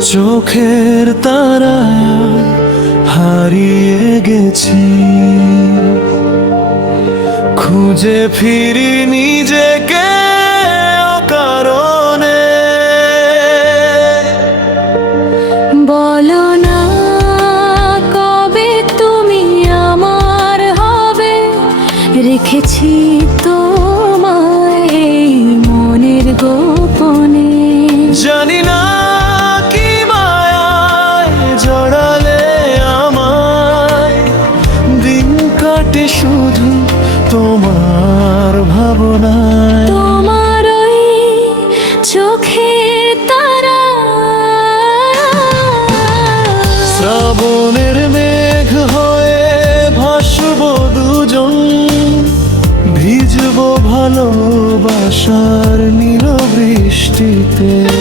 চোখের তারা হারিয়ে গেছি। খুঁজে ফিরি নিজেকে অকারণে। বলো না কবে তুমি আমার হবে? রেখেছি তোমায় মনের গোপনে। জানি শুধু তোমার ভাবনায়। তোমার ওই চোখের তারা। শ্রাবণের মেঘ হয়ে ভাসব দুজন ভিজব ভালোবাসার নীরবৃষ্টিতে দু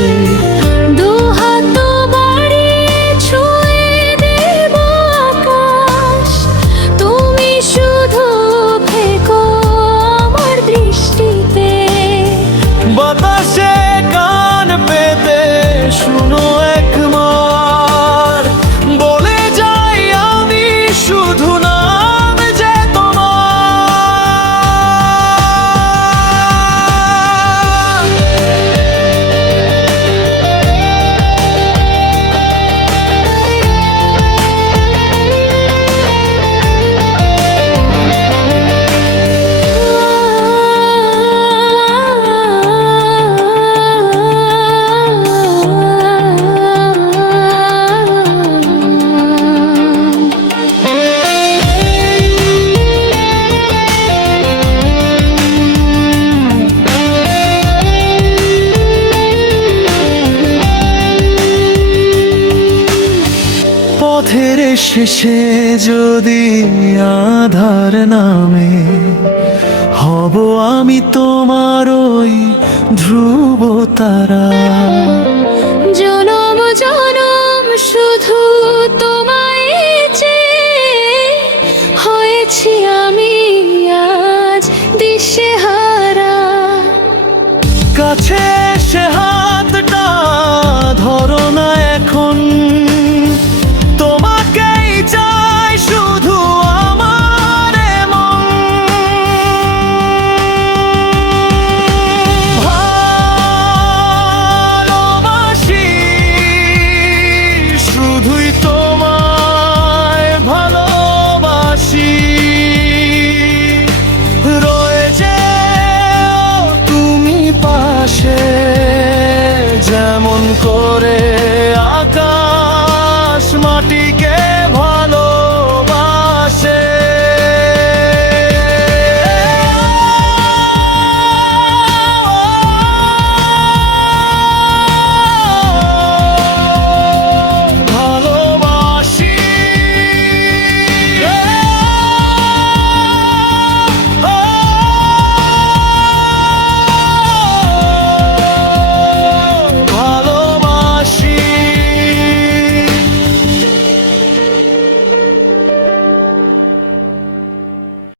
পথের শেষে যদি আধার নামে হব আমি তোমার ওই ধ্রুব তারা। জনম জনম শুধু তোমায় চেয়ে হয়েছি আমি আজ দিশেহারা। কাছে